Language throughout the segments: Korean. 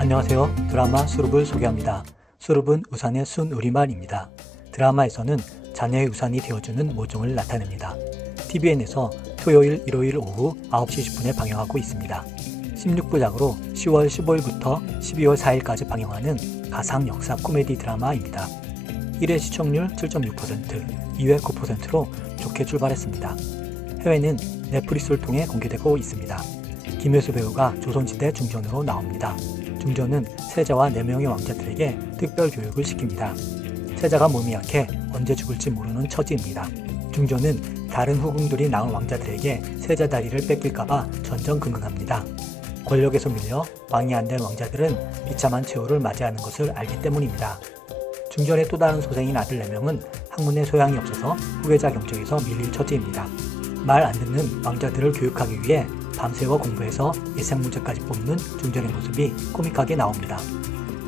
안녕하세요. 드라마 수룹을 소개합니다. 수룹은 우산의 순우리말입니다. 드라마에서는 자녀의 우산이 되어주는 모종을 나타냅니다. TVN에서 토요일, 일요일 오후 9시 10분에 방영하고 있습니다. 16부작으로 10월 15일부터 12월 4일까지 방영하는 가상 역사 코미디 드라마입니다. 1회 시청률 7.6%, 2회 9%로 좋게 출발했습니다. 해외는 넷플릭스를 통해 공개되고 있습니다. 김혜수 배우가 조선시대 중전으로 나옵니다. 중전은 세자와 4명의 왕자들에게 특별 교육을 시킵니다. 세자가 몸이 약해 언제 죽을지 모르는 처지입니다. 중전은 다른 후궁들이 낳은 왕자들에게 세자 다리를 뺏길까봐 전전긍긍합니다. 권력에서 밀려 왕이 안 된 왕자들은 비참한 최후를 맞이하는 것을 알기 때문입니다. 중전의 또 다른 소생인 아들 4명은 학문에 소양이 없어서 후계자 경쟁에서 밀릴 처지입니다. 말 안 듣는 왕자들을 교육하기 위해 밤새워 공부해서 예상 문제까지 뽑는 중전의 모습이 코믹하게 나옵니다.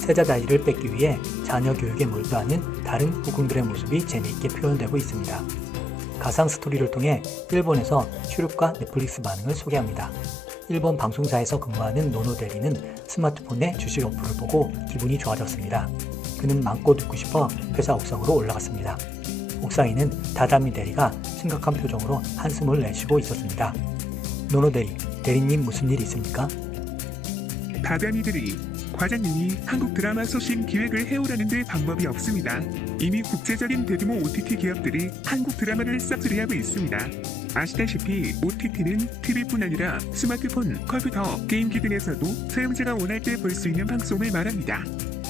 세자 다리를 뺏기 위해 자녀 교육에 몰두하는 다른 후궁들의 모습이 재미있게 표현되고 있습니다. 가상 스토리를 통해 일본에서 슈룹과 넷플릭스 반응을 소개합니다. 일본 방송사에서 근무하는 노노 대리는 스마트폰에 주식 어플을 보고 기분이 좋아졌습니다. 그는 맘껏 웃고 싶어 회사 옥상으로 올라갔습니다. 옥상에는 다다미 대리가 심각한 표정으로 한숨을 내쉬고 있었습니다. 노노 대리님 무슨 일 있습니까? 다다미 대리, 과장님이 한국 드라마 소신 기획을 해오라는데 방법이 없습니다. 이미 국제적인 대규모 OTT 기업들이 한국 드라마를 싹쓸이하고 있습니다. 아시다시피 OTT는 TV뿐 아니라 스마트폰, 컴퓨터, 게임기 등에서도 사용자가 원할 때 볼 수 있는 방송을 말합니다.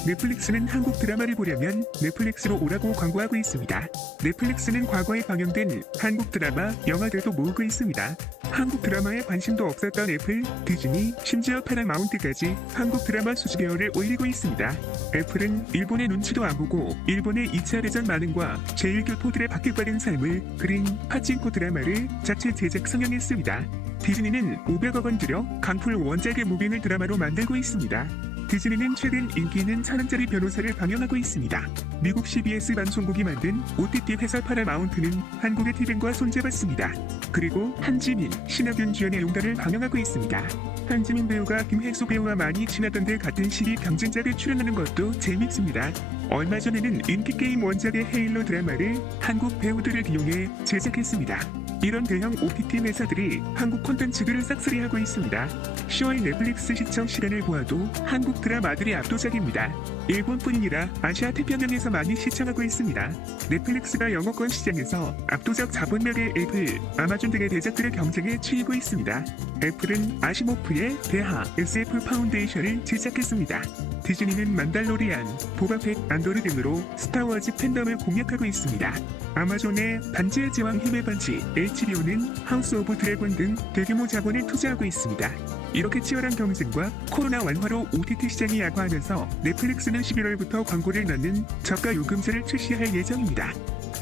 넷플릭스는 한국 드라마를 보려면 넷플릭스로 오라고 광고하고 있습니다. 넷플릭스는 과거에 방영된 한국 드라마, 영화들도 모으고 있습니다. 한국 드라마에 관심도 없었던 애플, 디즈니, 심지어 파라마운트까지 한국 드라마 수십 개월을 올리고 있습니다. 애플은 일본의 눈치도 안 보고 일본의 2차 대전 만행과 제1교포들의 박해받은 삶을 그린 파친코 드라마를 자체 제작 성형했습니다. 디즈니는 500억 원 들여 강풀 원작의 무빙을 드라마로 만들고 있습니다. 디즈니는 최근 인기 있는 1,000원짜리 변호사를 방영하고 있습니다. 미국 CBS 방송국이 만든 OTT 회사 파라마운트는 한국의 TVN과 손잡았습니다. 그리고 한지민, 신하균 주연의 용달을 방영하고 있습니다. 한지민 배우가 김혜수 배우와 많이 친하던데 같은 시기 경쟁작에 출연하는 것도 재밌습니다. 얼마 전에는 인기게임 원작의 헤일로 드라마를 한국 배우들을 이용해 제작했습니다. 이런 대형 OTT 회사들이 한국 콘텐츠들을 싹쓸이하고 있습니다. 10월 넷플릭스 시청 시간을 보아도 한국 드라마들이 압도적입니다. 일본뿐 아니라 아시아 태평양에서 많이 시청하고 있습니다. 넷플릭스가 영어권 시장에서 압도적 자본력의 애플, 아마존 등의 대작들의 경쟁에 치이고 있습니다. 애플은 아시모프의 대하 SF 파운데이션을 제작했습니다. 디즈니는 만달로리안, 보바펫, 안도르 등으로 스타워즈 팬덤을 공략하고 있습니다. 아마존의 반지의 제왕 힘의 반지, HBO는 하우스 오브 드래곤 등 대규모 자본을 투자하고 있습니다. 이렇게 치열한 경쟁과 코로나 완화로 OTT 시장이 약화하면서 넷플릭스는 11월부터 광고를 넣는 저가 요금제를 출시할 예정입니다.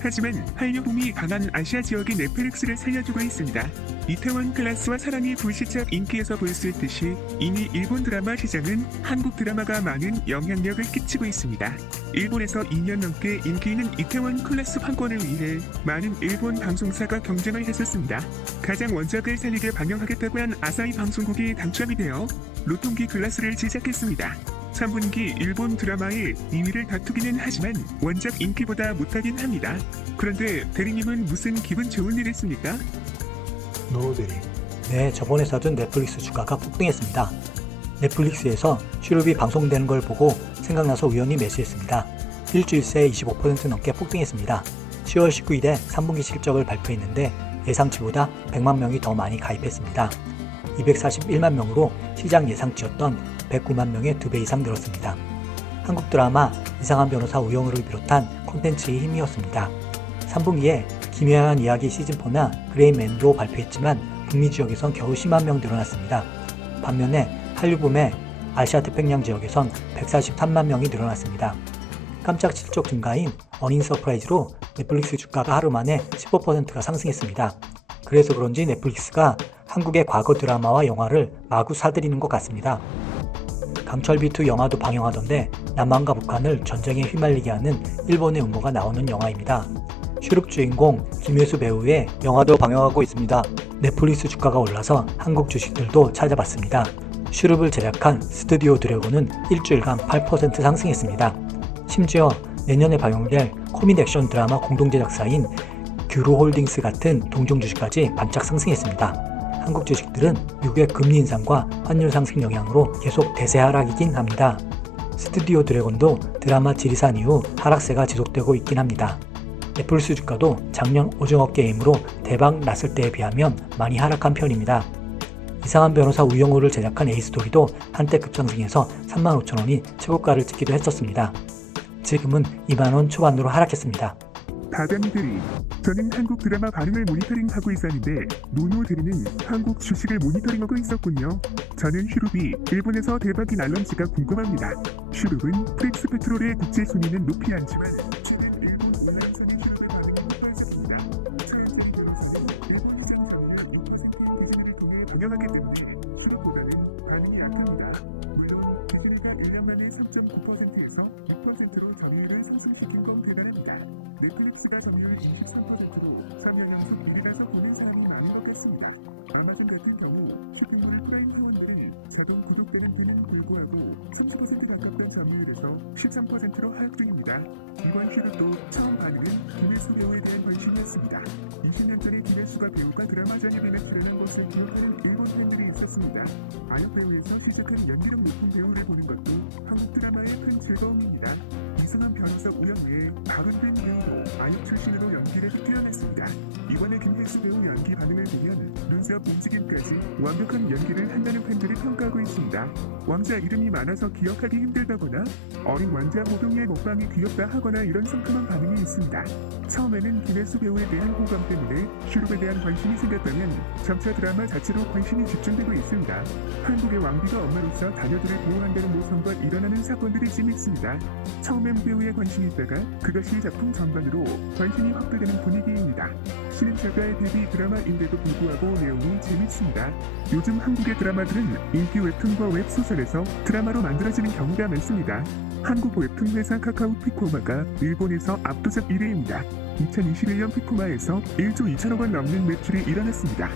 하지만 한류 붐이 강한 아시아 지역이 넷플릭스를 살려주고 있습니다. 이태원 클라스와 사랑이 불시착 인기에서 볼 수 있듯이 이미 일본 드라마 시장은 한국 드라마가 많은 영향력을 끼치고 있습니다. 일본에서 2년 넘게 인기 있는 이태원 클라스 판권을 위해 많은 일본 방송사가 경쟁을 했었습니다. 가장 원작을 살리게 방영하겠다고 한 아사히 방송국이 당첨이 되어 로통기 클라스를 제작했습니다. 3분기 일본 드라마의 2위를 다투기는 하지만 원작 인기보다 못하긴 합니다. 그런데 대리님은 무슨 기분 좋은 일 했습니까? 노노 대리. 네, 저번에 사둔 넷플릭스 주가가 폭등했습니다. 넷플릭스에서 슈룹이 방송되는 걸 보고 생각나서 우연히 매수했습니다. 일주일 새 25% 넘게 폭등했습니다. 10월 19일에 3분기 실적을 발표했는데 예상치보다 100만 명이 더 많이 가입했습니다. 241만 명으로 시장 예상치였던 109만 명의 2배 이상 늘었습니다. 한국 드라마 이상한 변호사 우영우를 비롯한 콘텐츠의 힘이었습니다. 3분기에 기묘한 이야기 시즌4나 그레이맨도 발표했지만 북미 지역에선 겨우 10만 명 늘어났습니다. 반면에 한류붐의 아시아 태평양 지역에선 143만 명이 늘어났습니다. 깜짝 실적 증가인 어닝 서프라이즈로 넷플릭스 주가가 하루 만에 15%가 상승했습니다. 그래서 그런지 넷플릭스가 한국의 과거 드라마와 영화를 마구 사들이는 것 같습니다. 강철비2 영화도 방영하던데 남한과 북한을 전쟁에 휘말리게 하는 일본의 음모가 나오는 영화입니다. 슈룹 주인공 김혜수 배우의 영화도 방영하고 있습니다. 넷플릭스 주가가 올라서 한국 주식들도 찾아봤습니다. 슈룹을 제작한 스튜디오 드래곤은 일주일간 8% 상승했습니다. 심지어 내년에 방영될 코미디 액션 드라마 공동제작사인 규로홀딩스 같은 동종 주식까지 반짝 상승했습니다. 한국 주식들은 미국의 금리 인상과 환율 상승 영향으로 계속 대세 하락이긴 합니다. 스튜디오 드래곤도 드라마 지리산 이후 하락세가 지속되고 있긴 합니다. 넷플릭스 주가도 작년 오징어 게임으로 대박 났을 때에 비하면 많이 하락한 편입니다. 이상한 변호사 우영우를 제작한 에이스토리도 한때 급상승해서 35,000원이 최고가를 찍기도 했었습니다. 지금은 2만원 초반으로 하락했습니다. 다단이들이 저는 한국 드라마 반응을 모니터링하고 있었는데 노노들이는 한국 주식을 모니터링하고 있었군요. 저는 슈룹이 일본에서 대박이 날런지가 궁금합니다. 슈룹은 프렉스 페트롤의 국제 순위는 높이 않지만 최근 일본 온라인선의 슈룹의 반응이 폭발적입니다. 최현철이 변호사는 시장 점유율 6%의 디즈니를 통해 방영하기 때문에 슈룹보다는 반응이 약합니다. 물론 디즈니가 1년 만에 3.9%에서 6%로 점유율을 상승시킨 건 대단합니다. 넷플릭스가 점유율 23%로 3년 연속 1위라서 보는 사람이 많은 것 같습니다. 아마존 같은 경우 쇼핑몰 프라임 후원들이 자동 구독되는 데는 불구하고 30% 가깝던 점유율에서 13%로 하락 중입니다. 이번 슈룹도 처음 반응은 김혜수 배우에 대한 관심이었습니다. 20년 전에 김혜수가 배우가 드라마 전입에만 출연한 것을 기억하는 일본 팬들이 있었습니다. 아역 배우에서 시작한 연기력 높은 배우를 보는 것도 한국 드라마의 큰 즐거움입니다. 이상한 변호사 우영우의 박은빈 배우도 아역 출신으로 연기를 뛰어냈습니다. 이번에 김혜수 배우 연기 반응을 보면 눈썹 움직임까지 완벽한 연기를 한다는 팬들이 평가하고 있습니다. 왕자 이름이 많아서 기억하기 힘들다거나 어린 왕자 호동의 먹방이 귀엽다 하거나 이런 상큼한 반응이 있습니다. 처음에는 김혜수 배우에 대한 호감 때문에 슈룹에 대한 관심이 생겼다면 점차 드라마 자체로 관심이 집중되고 있습니다. 한국의 왕비가 엄마로서 자녀들을 보호한다는 모성과 일어나는 사건들이 찜있습니다. 처음엔 배우에 관심이 있다가 그것이 작품 전반으로 관심이 확대되는 분위기입니다. 신인작가의 데뷔 드라마인데도 불구하고 내용이 재밌습니다. 요즘 한국의 드라마들은 인기 웹툰과 웹소설에서 드라마로 만들어지는 경우가 많습니다. 한국 웹툰 회사 카카오 피코마가 일본에서 압도적 1위입니다. 2021년 피코마에서 1조 2천억 원 넘는 매출이 일어났습니다.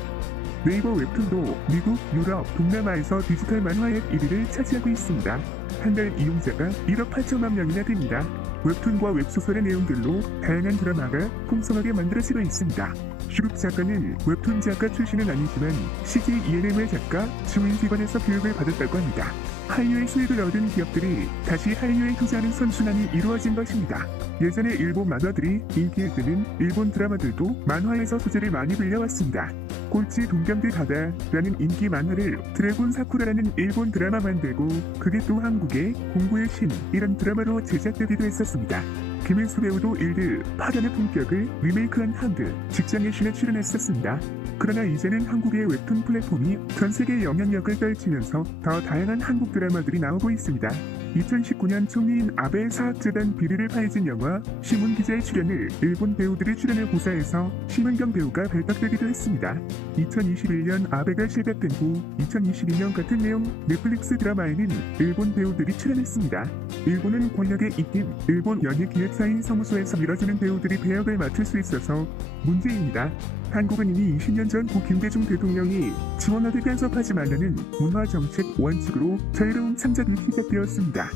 네이버 웹툰도 미국, 유럽, 동남아에서 디지털 만화의 1위를 차지하고 있습니다. 한 달 이용자가 1억 8천만 명이나 됩니다. 웹툰과 웹소설의 내용들로 다양한 드라마가 풍성하게 만들어지고 있습니다. 슈룹 작가는 웹툰 작가 출신은 아니지만 CJ ENM의 작가 주인기관에서 교육을 받았다고 합니다. 한류의 수익을 얻은 기업들이 다시 한류에 투자하는 선순환이 이루어진 것입니다. 예전에 일본 만화들이 인기일 때는 일본 드라마들도 만화에서 소재를 많이 빌려왔습니다. 꼴찌 동경대 가다라는 인기 만화를 드래곤 사쿠라라는 일본 드라마 만들고 그게 또 한국의 공부의 신 이런 드라마로 제작되기도 했었습니다. 김혜수 배우도 일드 파견의 품격을 리메이크한 한드 직장의 신에 출연했었습니다. 그러나 이제는 한국의 웹툰 플랫폼이 전 세계에 영향력을 떨치면서 더 다양한 한국 드라마들이 나오고 있습니다. 2019년 총리인 아베 사학재단 비리를 파헤친 영화 시문 기자의 출연을 일본 배우들의 출연을 고사해서 심은경 배우가 발탁되기도 했습니다. 2021년 아베가 실각된 후 2022년 같은 내용 넷플릭스 드라마에는 일본 배우들이 출연했습니다. 일본은 권력의 입김, 일본 연예기획사인 사무소에서 밀어주는 배우들이 배역을 맡을 수 있어서 문제입니다. 한국은 이미 20년 전 고 김대중 대통령이 지원하되 간섭하지 말라는 문화정책 원칙으로 자유로운 창작이 시작되었습니다.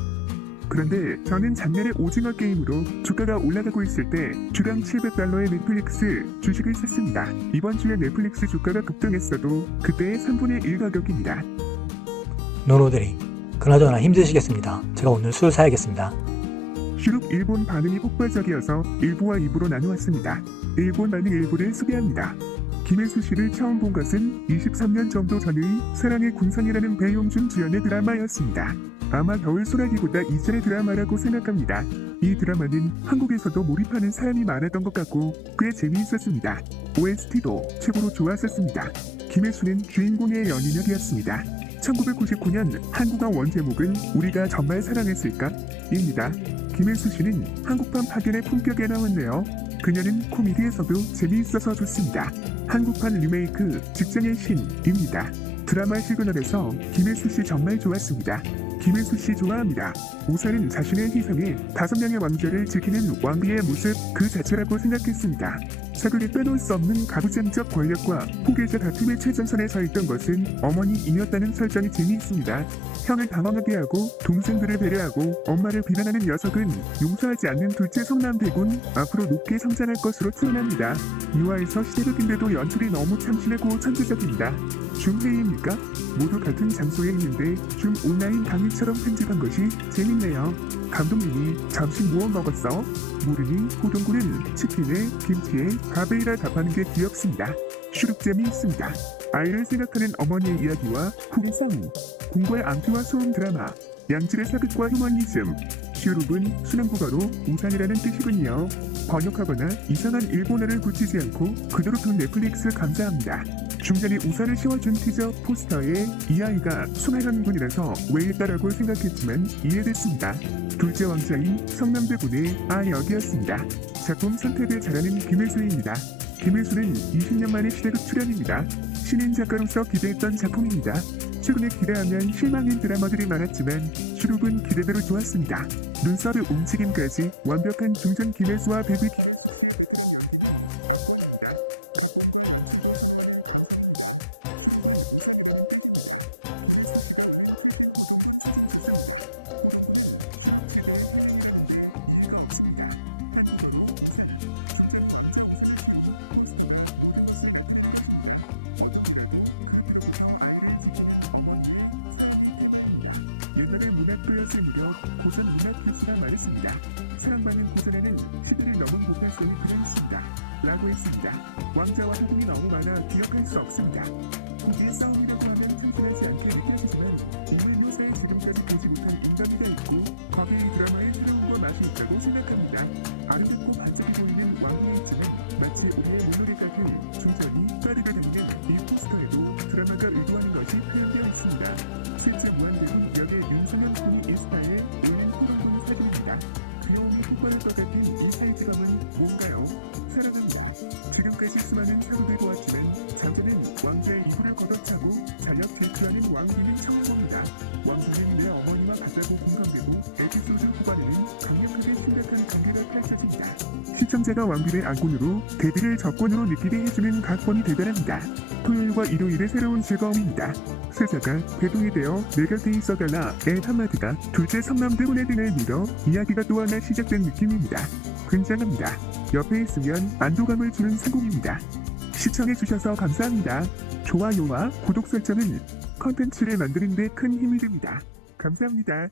그런데 저는 작년에 오징어 게임으로 주가가 올라가고 있을 때 주당 700달러의 넷플릭스 주식을 샀습니다. 이번 주에 넷플릭스 주가가 급등했어도 그때의 3분의 1 가격입니다. 노노들이 그나저나 힘드시겠습니다. 제가 오늘 술 사야겠습니다. 슈룹 일본 반응이 폭발적이어서 1부와 2부로 나누었습니다. 일본 반응 일부를 소개합니다. 김혜수 씨를 처음 본 것은 23년 정도 전의 사랑의 군상이라는 배용준 주연의 드라마였습니다. 아마 겨울 소라기보다 이전의 드라마라고 생각합니다. 이 드라마는 한국에서도 몰입하는 사람이 많았던 것 같고 꽤 재미있었습니다. OST도 최고로 좋았었습니다. 김혜수는 주인공의 연인역이었습니다. 1999년 한국어 원제목은 우리가 정말 사랑했을까? 입니다. 김혜수 씨는 한국판 파견의 품격에 나왔네요. 그녀는 코미디에서도 재미있어서 좋습니다. 한국판 리메이크 직장의 신입니다. 드라마 시그널에서 김혜수 씨 정말 좋았습니다. 김혜수 씨 좋아합니다. 우선은 자신의 희생에 5명의 왕자를 지키는 왕비의 모습 그 자체라고 생각했습니다. 사극에 빼놓을 수 없는 가부장적 권력과 후계자 다툼의 최전선에 서 있던 것은 어머니이었다는 설정이 재미있습니다. 형을 당황하게 하고 동생들을 배려하고 엄마를 비난하는 녀석은 용서하지 않는 둘째 성남대군 앞으로 높게 성장할 것으로 투혼합니다. 유아에서 시대극인데도 연출이 너무 참신하고 천재적입니다. 줌 회의입니까? 모두 같은 장소에 있는데 줌 온라인 강의처럼 편집한 것이 재밌네요. 감독님이 잠시 무엇 먹었어? 모르니 호동군은 치킨에 김치에 가베이라 답하는 게 귀엽습니다. 슈룩잼이 있습니다. 아이를 생각하는 어머니의 이야기와 후기성, 공부의 앙투와 소음 드라마, 양질의 사극과 휴머니즘, 슈룩은 순환국어로 우산이라는 뜻이군요. 번역하거나 이상한 일본어를 붙이지 않고 그대로 둔 넷플릭스 감사합니다. 중간에 우산을 씌워준 티저 포스터에 이 아이가 손아현군이라서 왜 있다라고 생각했지만 이해됐습니다. 둘째 왕자인 성남대군의 아역이었습니다. 작품 선택을 잘하는 김혜수입니다. 김혜수는 20년 만에 시대극 출연입니다. 신인 작가로서 기대했던 작품입니다. 최근에 기대하면 실망인 드라마들이 많았지만 슈룩은 기대대로 좋았습니다. 눈썹의 움직임까지 완벽한 중전 김혜수와 베비 옛날에 문학도였을 무렵 고전 문학 교수가 말했습니다. 사랑받는 고전에는 시대를 넘은 모탈성이 들어있습니다. 라고 했습니다. 왕자와 후궁이 너무 많아 기억할 수 없습니다. 국일 싸움이라고 하면 참신하지 않게 느껴지지만 인물 묘사에 지금까지 보지 못한 인간미가 있고 거기에 드라마의 새로움과 맛이 있다고 생각합니다. 아름답고 반짝이 보이는 왕궁이 있지만 마치 우리의 물놀이 같은 중전이 빠르게 담긴 이 포스터에도 드라마가 의도하는 것이 표현되어 있습니다. 실제 무한대군 역의 윤석열 군이 인스타에 올린 호동군 사진입니다. 귀여움이 폭발할 것 같은 이 사이즈감은 뭔가요? 사랑합니다. 지금까지 수많은 사극을 보았지만 잠재는 왕자의 이불을 걷어차고 자력 질투하는 왕비는 처음 봅니다. 왕비는 내 어머니와 가자고 공감되고 에피소드 후반에는 강력하게 심각한 관계가 펼쳐집니다. 시청자가 왕비의 안군으로 데뷔를 적권으로 느끼게 해주는 각본이 대단합니다. 토요일과 일요일의 새로운 즐거움입니다. 세자가 대동이 되어 내 곁에 있어달라의 한마디가 둘째 성남대군의 등을 밀어 이야기가 또 하나 시작된 느낌입니다. 굉장합니다. 옆에 있으면 안도감을 주는 상공입니다. 시청해주셔서 감사합니다. 좋아요와 구독 설정은 컨텐츠를 만드는 데 큰 힘이 됩니다. 감사합니다.